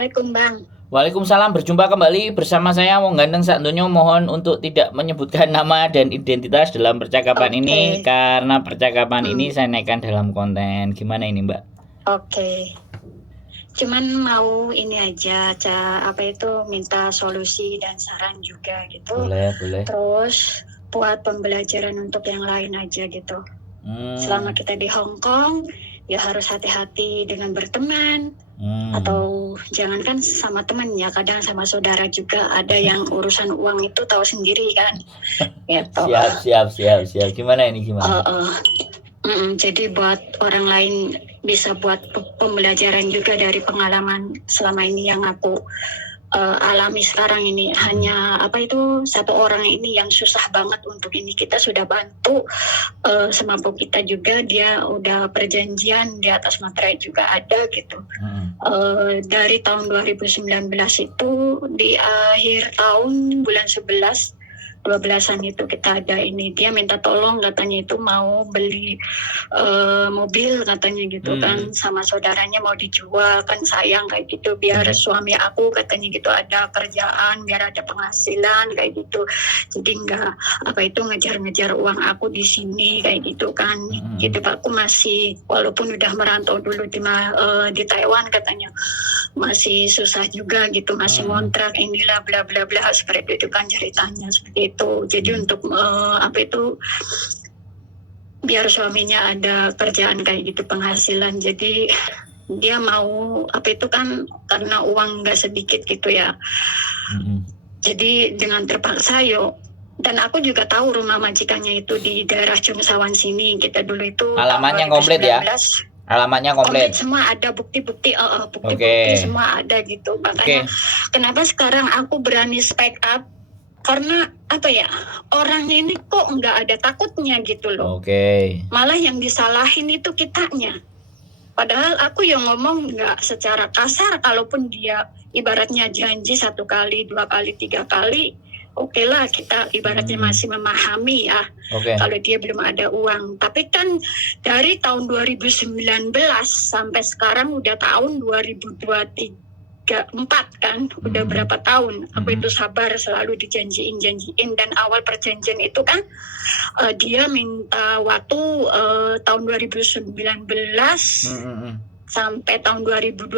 Assalamualaikum Bang. Waalaikumsalam, berjumpa kembali bersama saya Wong Ganteng Sakdonya. Mohon untuk tidak menyebutkan nama dan identitas dalam percakapan ini Oke. karena percakapan Hmm, ini saya naikkan dalam konten. Gimana ini, Mbak? oke. Cuman mau ini aja, apa itu minta solusi dan saran juga gitu. Boleh, boleh. Terus buat pembelajaran untuk yang lain aja gitu. Selama Hmm, kita di Hong Kong, ya harus hati-hati dengan berteman. hmm. Atau jangankan sama teman ya, kadang sama saudara juga ada yang urusan uang itu tahu sendiri kan. Gitu. Siap, siap, siap, siap. Gimana ini, gimana? Jadi buat orang lain bisa buat pembelajaran juga dari pengalaman selama ini yang aku alami sekarang ini. Hanya apa itu satu orang ini yang susah banget untuk ini, kita sudah bantu semampu kita juga, dia udah perjanjian di atas materai juga ada gitu. Dari tahun 2019 itu di akhir tahun bulan 11 12-an itu kita ada ini, dia minta tolong katanya itu mau beli mobil katanya gitu kan, sama saudaranya mau dijual kan, sayang kayak gitu, biar suami aku katanya gitu ada kerjaan, biar ada penghasilan kayak gitu, jadi enggak apa itu ngejar-ngejar uang aku di sini kayak gitu kan. Gitu aku masih walaupun udah merantau dulu di Taiwan katanya masih susah juga gitu, masih ngontrak inilah bla bla bla seperti itu kan ceritanya seperti itu. Jadi untuk apa itu biar suaminya ada kerjaan kayak gitu, penghasilan, jadi dia mau apa itu kan karena uang nggak sedikit gitu ya. Jadi dengan terpaksa yuk. Dan aku juga tahu rumah majikannya itu di daerah Cungsawan sini. Kita dulu itu Alamatnya komplit ya? Alamatnya komplit. Semua ada bukti-bukti, bukti-bukti semua ada gitu. Makanya kenapa sekarang aku berani speak up, karena apa ya, orangnya ini kok nggak ada takutnya gitu loh. Malah yang disalahin itu kitanya. Padahal aku yang ngomong nggak secara kasar, kalaupun dia ibaratnya janji 1 kali, 2 kali, 3 kali, oke lah kita ibaratnya masih memahami ya. Kalau dia belum ada uang. Tapi kan dari tahun 2019 sampai sekarang udah tahun 2024 kan, udah berapa tahun aku itu sabar selalu dijanjiin, dan awal perjanjian itu kan dia minta waktu tahun 2019 sampai tahun 2020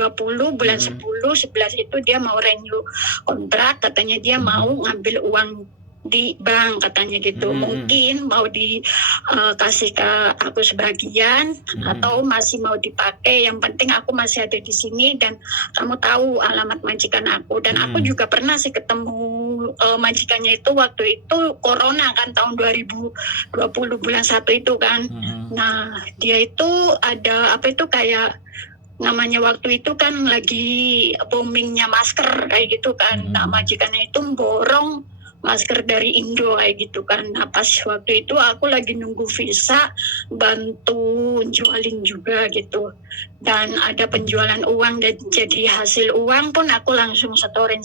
bulan 10 11 itu dia mau renew kontrak, katanya dia mau ngambil uang di bank katanya gitu. Mungkin mau dikasih ke aku sebagian atau masih mau dipakai, yang penting aku masih ada di sini dan kamu tahu alamat majikan aku. Dan aku juga pernah sih ketemu majikannya itu waktu itu corona kan, tahun 2020 bulan 1 itu kan. Nah dia itu ada apa itu kayak namanya waktu itu kan lagi boomingnya masker kayak gitu kan. Nah majikannya itu borong masker dari Indo kayak gitu kan. Nah pas waktu itu aku lagi nunggu visa, bantu jualin juga gitu, dan ada penjualan uang, dan jadi hasil uang pun aku langsung setorin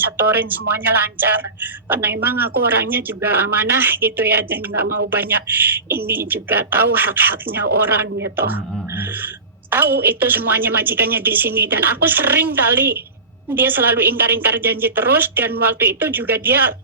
semuanya lancar, karena emang aku orangnya juga amanah gitu ya, dan nggak mau banyak ini, juga tahu hak-haknya orang gitu. Tahu itu semuanya majikannya di sini, dan aku sering kali dia selalu ingkar-ingkar janji terus, dan waktu itu juga dia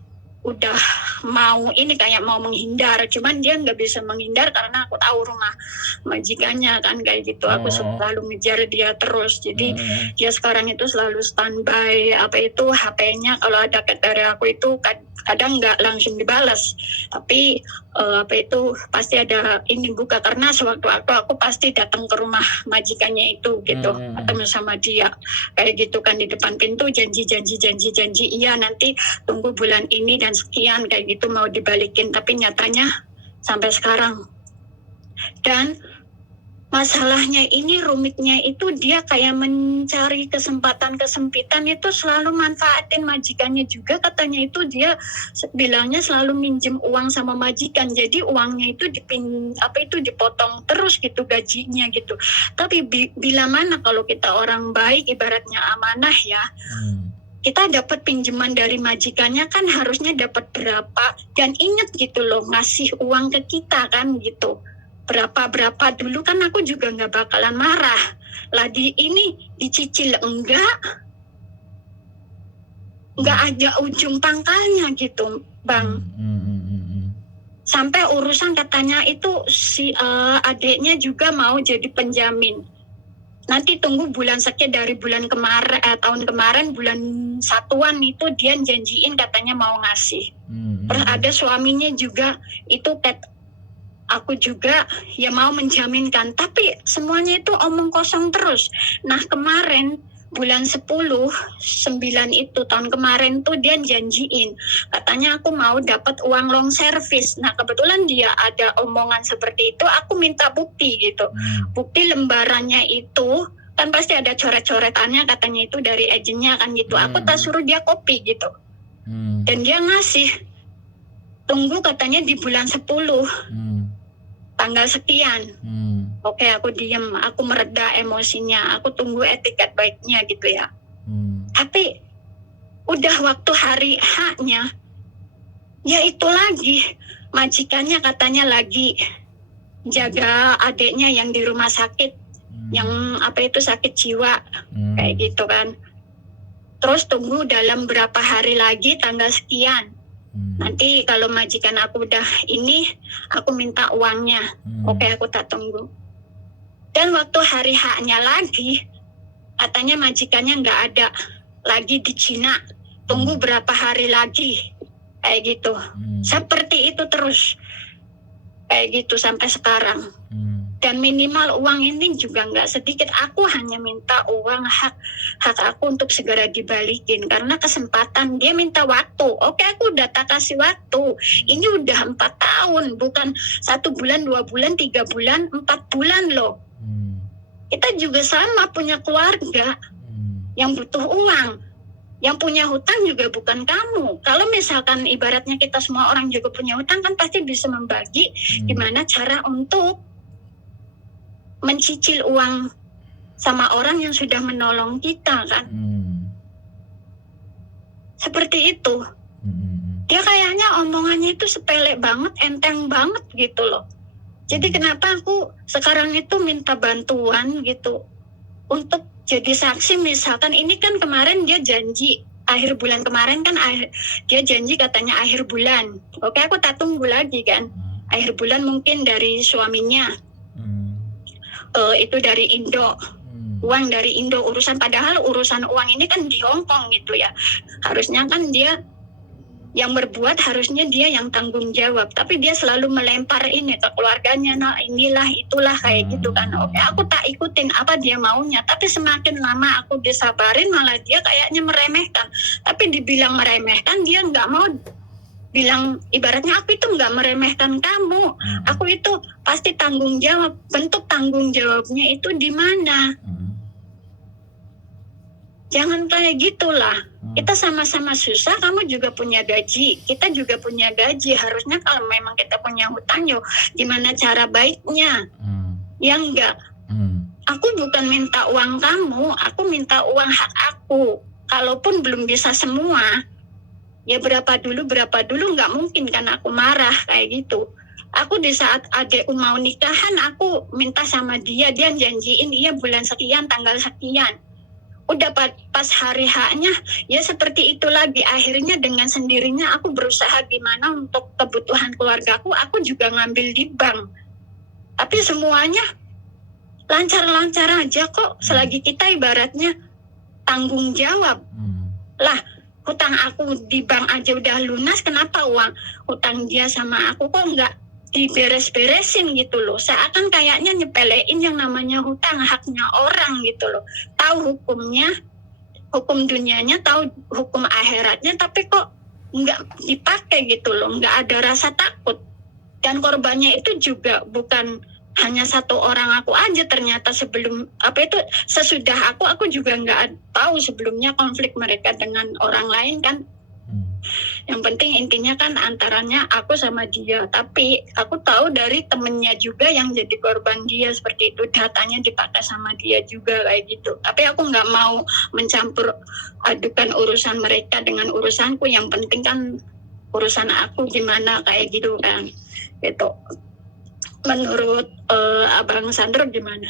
udah mau ini kayak mau menghindar, cuman dia nggak bisa menghindar karena aku tahu rumah majikannya kan kayak gitu. Aku selalu ngejar dia terus, jadi dia sekarang itu selalu standby apa itu HP-nya, kalau ada dari aku itu kadang nggak langsung dibalas, tapi apa itu pasti ada ini buka, karena sewaktu aku pasti datang ke rumah majikannya itu gitu, ketemu sama dia kayak gitu kan, di depan pintu janji, iya nanti tunggu bulan ini dan sekian kayak gitu mau dibalikin, tapi nyatanya sampai sekarang. Dan masalahnya ini rumitnya itu dia kayak mencari kesempatan kesempitan, itu selalu manfaatin majikannya juga, katanya itu dia bilangnya selalu minjem uang sama majikan, jadi uangnya itu dipotong terus gitu gajinya gitu. Tapi bila mana kalau kita orang baik ibaratnya amanah ya, kita dapat pinjaman dari majikannya kan harusnya dapat berapa, dan inget gitu loh ngasih uang ke kita kan gitu, berapa dulu kan aku juga nggak bakalan marah lah, ini dicicil enggak, nggak ada ujung pangkalnya gitu, Bang. Sampai urusan katanya itu si adiknya juga mau jadi penjamin. Nanti tunggu bulan sekian dari bulan kemarin, tahun kemarin bulan satuan itu dia janjiin katanya mau ngasih. Terus ada suaminya juga itu aku juga ya mau menjaminkan, tapi semuanya itu omong kosong terus. Nah kemarin bulan 10/9 itu tahun kemarin tuh dia janjiin katanya aku mau dapat uang long service. Nah kebetulan dia ada omongan seperti itu, aku minta bukti gitu. Bukti lembarannya itu kan pasti ada coret-coretannya katanya itu dari agennya kan gitu. Aku tak suruh dia copy gitu. Dan dia ngasih. Tunggu katanya di bulan 10 tanggal sekian. Oke, aku diem, aku mereda emosinya, aku tunggu etiket baiknya gitu ya. Tapi udah waktu hari H-nya, ya itu lagi majikannya katanya lagi jaga adiknya yang di rumah sakit, yang sakit jiwa kayak gitu kan. Terus tunggu dalam berapa hari lagi tanggal sekian. Nanti kalau majikan aku udah ini, aku minta uangnya. Oke, aku tak tunggu. Dan waktu hari H-nya lagi, katanya majikannya nggak ada lagi di Cina. Tunggu berapa hari lagi, kayak gitu. Seperti itu terus, kayak gitu sampai sekarang. Dan minimal uang ini juga nggak sedikit. Aku hanya minta uang hak aku untuk segera dibalikin. Karena kesempatan, dia minta waktu. Oke, aku udah tak kasih waktu. Ini udah 4 tahun, bukan 1 bulan, 2 bulan, 3 bulan, 4 bulan loh. Kita juga sama punya keluarga yang butuh uang. Yang punya hutang juga bukan kamu. Kalau misalkan ibaratnya kita semua orang juga punya hutang, kan pasti bisa membagi gimana cara untuk mencicil uang sama orang yang sudah menolong kita kan. Seperti itu. Dia kayaknya omongannya itu sepele banget, enteng banget gitu loh. Jadi kenapa aku sekarang itu minta bantuan gitu untuk jadi saksi. Misalkan ini kan kemarin dia janji akhir bulan kemarin kan dia janji katanya akhir bulan. Oke, aku tak tunggu lagi kan. Akhir bulan mungkin dari suaminya. Itu dari Indo. Uang dari Indo urusan, padahal urusan uang ini kan di Hong Kong gitu ya. Harusnya kan dia yang berbuat, harusnya dia yang tanggung jawab, tapi dia selalu melempar ini ke keluarganya, nah inilah itulah kayak gitu kan. Oke, aku tak ikutin apa dia maunya, tapi semakin lama aku disabarin malah dia kayaknya meremehkan. Tapi dibilang meremehkan, dia nggak mau bilang, ibaratnya aku itu nggak meremehkan kamu, aku itu pasti tanggung jawab. Bentuk tanggung jawabnya itu di mana? Jangan kayak gitulah. Kita sama-sama susah, kamu juga punya gaji, kita juga punya gaji. Harusnya kalau memang kita punya hutang, yo gimana cara baiknya? Ya enggak. Aku bukan minta uang kamu, aku minta uang hak aku. Kalaupun belum bisa semua, ya berapa dulu nggak mungkin kan aku marah kayak gitu. Aku di saat adekku mau nikahan, aku minta sama dia janjiin iya bulan sekian, tanggal sekian. Udah pas hari H-nya ya seperti itu lagi. Akhirnya dengan sendirinya aku berusaha gimana untuk kebutuhan keluargaku, aku juga ngambil di bank. Tapi semuanya lancar-lancar aja kok, selagi kita ibaratnya tanggung jawab. Lah, hutang aku di bank aja udah lunas, kenapa uang hutang dia sama aku kok nggak diberes-beresin gitu loh. Seakan kayaknya nyepelein yang namanya hutang, haknya orang gitu loh. Tahu hukumnya, hukum dunianya, tahu hukum akhiratnya, tapi kok nggak dipakai gitu loh. Nggak ada rasa takut. Dan korbannya itu juga bukan hanya satu orang aku aja, ternyata sebelum sesudah aku juga nggak tahu sebelumnya konflik mereka dengan orang lain kan. Yang penting intinya kan antaranya aku sama dia. Tapi aku tahu dari temennya juga yang jadi korban dia seperti itu, datanya dipakai sama dia juga kayak gitu. Tapi aku nggak mau mencampur adukan urusan mereka dengan urusanku. Yang penting kan urusan aku gimana kayak gitu kan. Gitu. Menurut Abang Sandro gimana?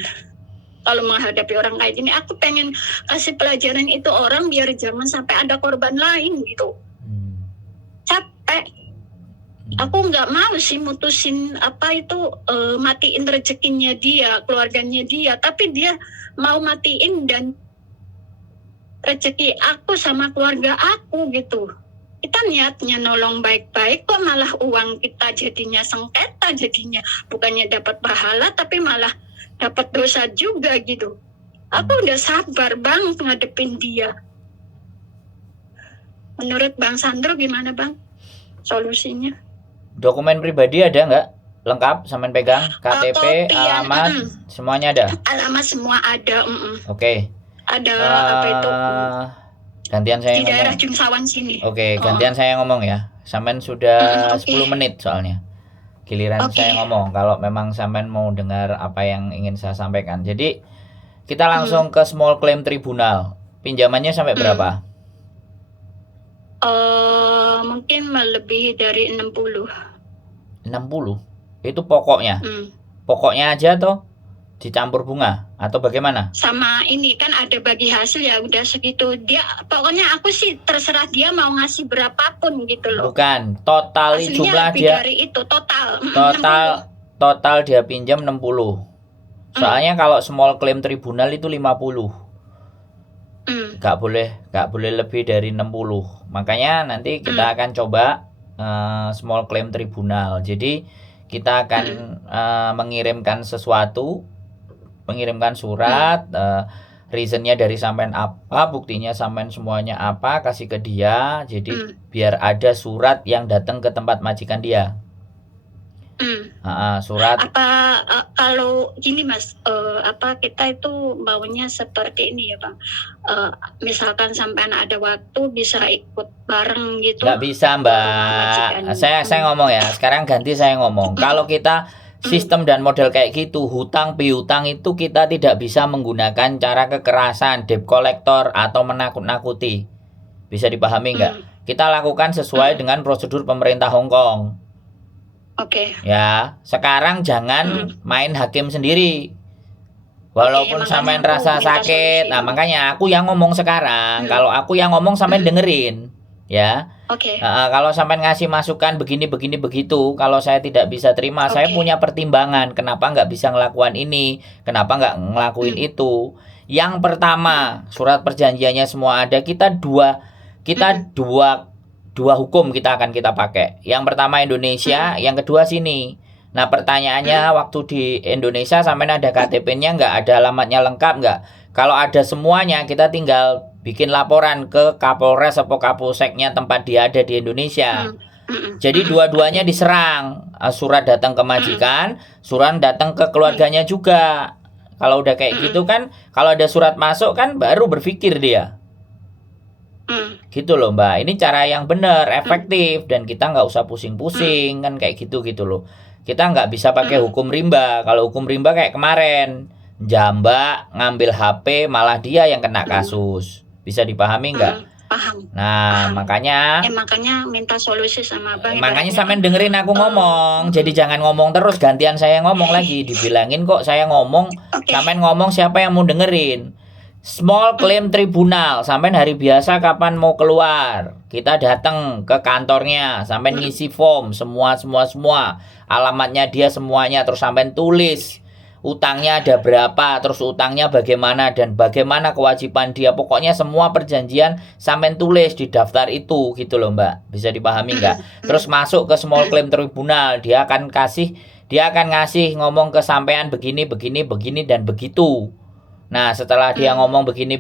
kalau menghadapi orang kayak gini. Aku pengen kasih pelajaran itu orang biar jangan sampai ada korban lain gitu. Capek. Aku nggak mau sih mutusin matiin rezekinya dia, keluarganya dia, tapi dia mau matiin dan rezeki aku sama keluarga aku gitu. Kita niatnya nolong baik-baik, kok malah uang kita jadinya sengketa, jadinya bukannya dapat pahala tapi malah dapat dosa juga gitu. Aku udah sabar Bang ngadepin dia. Menurut Bang Sandro gimana Bang solusinya? Dokumen pribadi ada nggak? Lengkap, sampean pegang? KTP, Kopian, alamat, semuanya ada? Alamat semua ada. Oke. Ada apa itu? Gantian saya Di daerah ngomong. Jungsawan sini. Oke, gantian saya ngomong ya. Sampean sudah 10 menit soalnya. Giliran saya ngomong kalau memang sampean mau dengar apa yang ingin saya sampaikan. Jadi kita langsung ke small claim tribunal. Pinjamannya sampai berapa? Mungkin melebihi dari 60. 60? Itu pokoknya? Pokoknya aja atau dicampur bunga atau bagaimana? Sama ini kan ada bagi hasil ya udah segitu. Dia pokoknya aku sih terserah dia mau ngasih berapapun gitu loh. Bukan, total Aslinya jumlah lebih dia. dari itu total. Total dia pinjam 60. Soalnya kalau small claim tribunal itu 50. Gak boleh lebih dari 60. Makanya nanti kita akan coba small claim tribunal. Jadi kita akan mengirimkan surat, reasonnya dari sampean apa, buktinya sampean semuanya apa, kasih ke dia. Jadi biar ada surat yang datang ke tempat majikan dia. Surat. Kalau gini Mas, kita itu maunya seperti ini ya Bang. Misalkan sampean ada waktu bisa ikut bareng gitu. Nggak bisa Mbak. Saya ngomong ya. Sekarang ganti saya ngomong. Kalau kita sistem dan model kayak gitu, hutang piutang itu kita tidak bisa menggunakan cara kekerasan, debt collector atau menakut-nakuti. Bisa dipahami nggak? Kita lakukan sesuai dengan prosedur pemerintah Hong Kong. Oke. Ya, sekarang jangan main hakim sendiri. Walaupun sampean rasa sakit. Nah, makanya aku yang ngomong sekarang. Kalau aku yang ngomong sampean dengerin. Ya. Oke. Kalau sampean ngasih masukan begini begitu, kalau saya tidak bisa terima, saya punya pertimbangan kenapa nggak bisa ngelakuin ini, kenapa nggak ngelakuin itu. Yang pertama, surat perjanjiannya semua ada. Kita dua hukum kita pakai. Yang pertama Indonesia, yang kedua sini. Nah pertanyaannya waktu di Indonesia sampean ada KTP-nya nggak, ada alamatnya lengkap nggak? Kalau ada semuanya kita tinggal bikin laporan ke Kapolres atau Kapolseknya tempat dia ada di Indonesia. Jadi dua-duanya diserang. Surat datang ke majikan, surat datang ke keluarganya juga. Kalau udah kayak gitu kan, kalau ada surat masuk kan baru berpikir dia. Gitu loh Mbak. Ini cara yang benar, efektif, dan kita nggak usah pusing-pusing kan kayak gitu loh. Kita nggak bisa pakai hukum rimba. Kalau hukum rimba kayak kemarin, jambak ngambil HP malah dia yang kena kasus. Bisa dipahami nggak? Paham. Nah, makanya minta solusi sama Bang. Makanya sampean dengerin aku ngomong. Jadi jangan ngomong terus, gantian saya ngomong lagi. Dibilangin kok saya ngomong, sampean ngomong siapa yang mau dengerin. Small claim tribunal, sampean hari biasa kapan mau keluar? Kita datang ke kantornya, sampean ngisi form semua. Alamatnya dia semuanya, terus sampean tulis utangnya ada berapa, terus utangnya bagaimana, dan bagaimana kewajiban dia. Pokoknya semua perjanjian sampean tulis di daftar itu gitu loh Mbak. Bisa dipahami nggak? Terus masuk ke small claim tribunal, dia akan ngasih ngomong ke sampean begini dan begitu. Nah setelah dia ngomong begini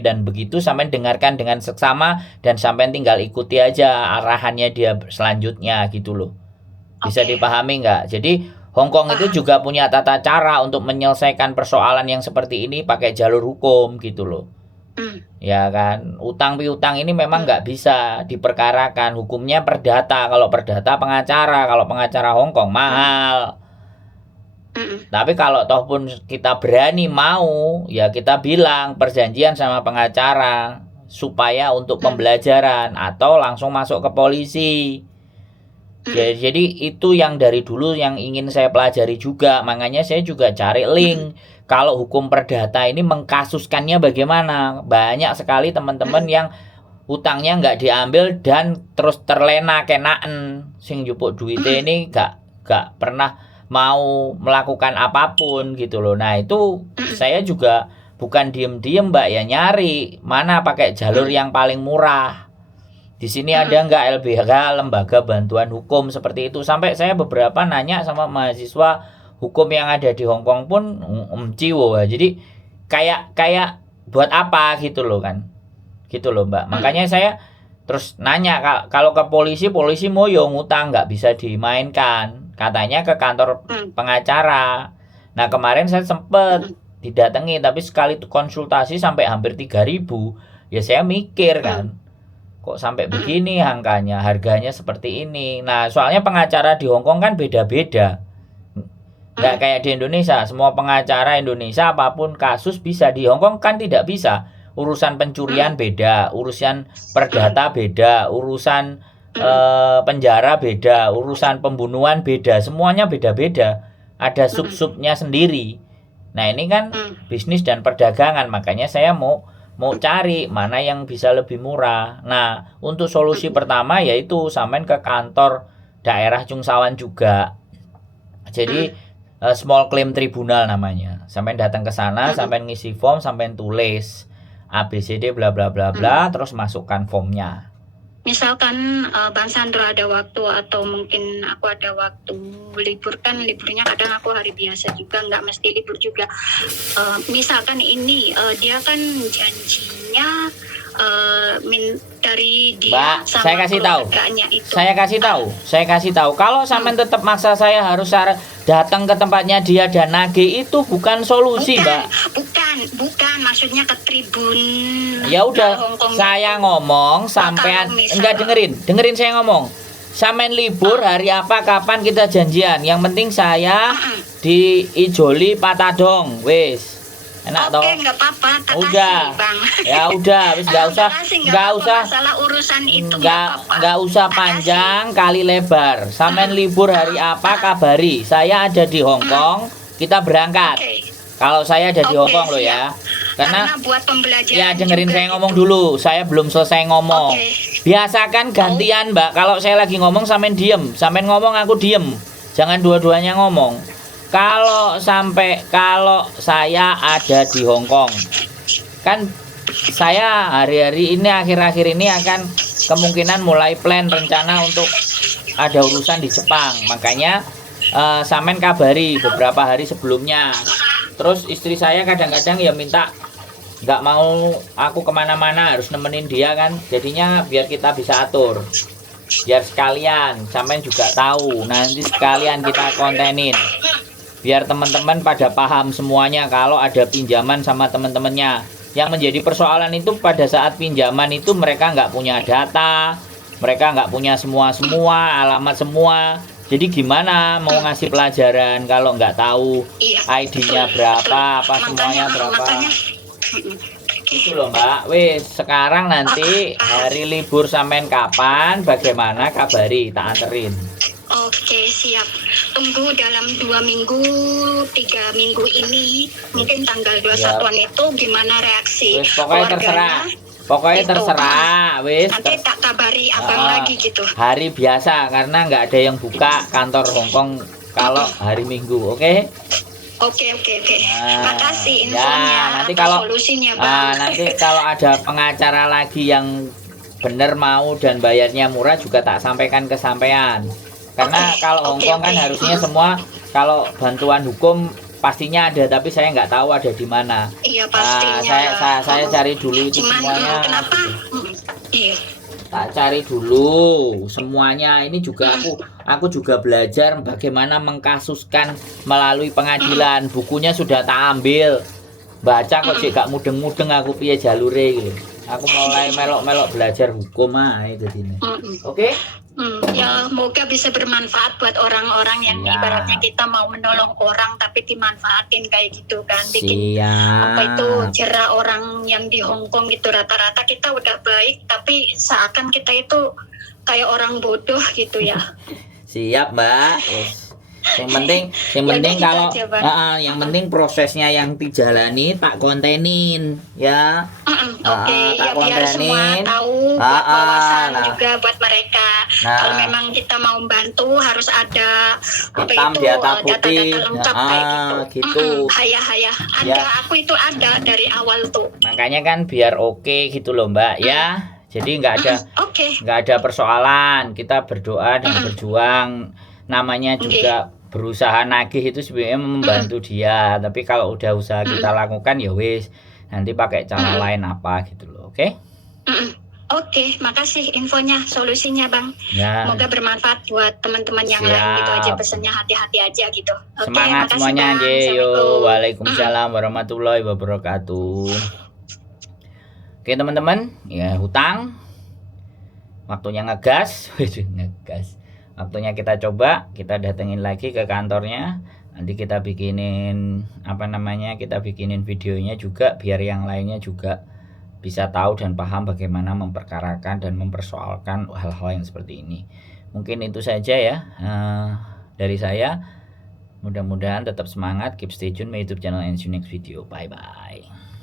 dan begitu, sampean dengarkan dengan seksama dan sampean tinggal ikuti aja arahannya dia selanjutnya gitu loh. Bisa dipahami nggak? Jadi Hong Kong itu juga punya tata cara untuk menyelesaikan persoalan yang seperti ini pakai jalur hukum gitu loh. Ya kan, utang piutang ini memang nggak bisa diperkarakan, hukumnya perdata. Kalau perdata pengacara, kalau pengacara Hong Kong mahal. Tapi kalau toh pun kita berani mau, ya kita bilang perjanjian sama pengacara supaya untuk pembelajaran atau langsung masuk ke polisi. Jadi itu yang dari dulu yang ingin saya pelajari juga. Makanya saya juga cari link kalau hukum perdata ini mengkasuskannya bagaimana. Banyak sekali teman-teman yang utangnya nggak diambil dan terus terlena kenaan, sing jupuk duitnya ini nggak pernah mau melakukan apapun gitu loh. Nah itu saya juga bukan diem-diem Mbak ya, nyari mana pakai jalur yang paling murah. Di sini ada nggak LBH, lembaga bantuan hukum seperti itu. Sampai saya beberapa nanya sama mahasiswa hukum yang ada di Hong Kong pun ciwo. Jadi kayak buat apa gitu loh kan. Gitu loh Mbak. Makanya saya terus nanya, kalau ke polisi mau yo ngutang nggak bisa dimainkan. Katanya ke kantor pengacara. Nah kemarin saya sempet didatangi, tapi sekali konsultasi sampai hampir 3.000. Ya saya mikir kan, kok sampai begini angkanya, harganya seperti ini. Nah soalnya pengacara di Hong Kong kan beda-beda, nggak kayak di Indonesia. Semua pengacara Indonesia apapun kasus bisa, di Hong Kong kan tidak bisa. Urusan pencurian beda, urusan perdata beda, urusan penjara beda, urusan pembunuhan beda, semuanya beda-beda, ada sub-subnya sendiri. Nah ini kan bisnis dan perdagangan, makanya saya mau cari mana yang bisa lebih murah. Nah untuk solusi pertama yaitu sampean ke kantor daerah Chung Sawan juga. Jadi small claim tribunal namanya. Sampean datang ke sana, sampean ngisi form, sampean tulis ABCD bla bla bla bla, terus masukkan formnya. Misalkan Bang Sandro ada waktu atau mungkin aku ada waktu libur, kan liburnya kadang aku hari biasa juga, nggak mesti libur juga. Misalkan ini dia kan janjinya dari dia Mbak, sama saya kasih tahu. Itu. Saya kasih tahu. Kalau sampean tetap maksa saya harus datang ke tempatnya dia dan nagih, itu bukan solusi, Mbak. Bukan maksudnya ke tribun. Ya udah, saya ngomong sampean enggak dengerin saya ngomong. Sampean libur hari apa kapan kita janjian. Yang penting saya di Ijoli Patadong, wis. Enak toh? Oke, enggak apa-apa. Udah. Bang. Ya udah, wis enggak usah. Masalah urusan itu enggak usah panjang kali lebar. Sampean libur hari apa kabari. Saya ada di Hong Kong, kita berangkat. Kalau saya ada di Hong Kong loh ya. Karena buat pembelajaran. Ya dengerin saya ngomong dulu. Saya belum selesai ngomong. Biasakan gantian, Mbak. Kalau saya lagi ngomong sampean diem. Sampean ngomong aku diem. Jangan dua-duanya ngomong. Kalau saya ada di Hong Kong, kan saya hari-hari ini akhir-akhir ini akan kemungkinan mulai plan rencana untuk ada urusan di Jepang. Makanya sampean kabari beberapa hari sebelumnya. Terus istri saya kadang-kadang ya minta nggak mau aku kemana-mana, harus nemenin dia kan. Jadinya biar kita bisa atur, biar sekalian sampean juga tahu. Nanti sekalian kita kontenin biar teman-teman pada paham semuanya. Kalau ada pinjaman sama teman-temannya, yang menjadi persoalan itu pada saat pinjaman itu mereka nggak punya data, mereka nggak punya semua alamat semua. Jadi gimana mau ngasih pelajaran kalau nggak tahu ID-nya berapa, apa semuanya berapa. Itu loh Mbak. Wis sekarang nanti hari libur sampean kapan, bagaimana kabari, tak anterin. Oke, siap. Tunggu dalam 2 minggu, 3 minggu ini, mungkin tanggal 21-an itu gimana reaksi wis, pokoknya terserah. Wis. Nanti tak kabari abang lagi gitu. Hari biasa karena nggak ada yang buka kantor Hongkong kalau hari Minggu, oke? Oke. Nah, makasih infonya. Nanti kalau solusinya, Bang. Nanti kalau ada pengacara lagi yang bener mau dan bayarnya murah juga tak sampaikan ke sampean. Karena kalau Hongkong kan harusnya semua kalau bantuan hukum pastinya ada, tapi saya nggak tahu ada di mana. Iya pastinya. Saya cari dulu itu semuanya. Kenapa? Iya. Tak cari dulu semuanya. Ini juga aku juga belajar bagaimana mengkasuskan melalui pengadilan. Bukunya sudah tak ambil. Baca kok cek gak mudeng-mudeng aku piye jalure gitu. Aku mulai melok-melok belajar hukum ae jadinya. Oke? Ya semoga bisa bermanfaat buat orang-orang yang ibaratnya kita mau menolong orang tapi dimanfaatin kayak gitu kan, bikin apa itu jerak orang yang di Hong Kong gitu. Rata-rata kita udah baik tapi seakan kita itu kayak orang bodoh gitu ya. Siap Mbak. yang Ya udah penting gitu kalau aja, Bang. yang penting prosesnya yang dijalani tak kontenin ya. Oke, Tak ya biar semua kontenin. tahu buat wawasan Nah, juga buat mereka. Kalau nah, memang kita mau bantu harus ada apa hitam itu di atas data-data putih. lengkap kayak gitu. Gitu. Haya ada, Ya. aku itu ada dari awal tuh. Makanya kan biar oke gitu loh Mbak ya. Jadi Oke. nggak ada persoalan. Kita berdoa dan berjuang. Namanya Oke. juga berusaha nagih itu sebenarnya membantu dia. Tapi kalau udah usaha kita lakukan ya wis. Nanti pakai cara lain apa gitu loh. Oke? Oke, makasih infonya, solusinya Bang. Ya. Semoga bermanfaat buat teman-teman yang lain gitu aja, Siap. pesannya hati-hati aja gitu. Oke, Semangat makasih semuanya Bang. Yo. Assalamualaikum. Waalaikumsalam warahmatullahi wabarakatuh. Oke teman-teman, ya hutang. Waktunya ngegas, ngegas. Waktunya kita coba, kita datengin lagi ke kantornya. Nanti kita bikinin kita bikinin videonya juga biar yang lainnya juga bisa tahu dan paham bagaimana memperkarakan dan mempersoalkan hal-hal yang seperti ini. Mungkin itu saja ya dari saya. Mudah-mudahan tetap semangat, keep stay tune my YouTube channel and see you next video. Bye bye.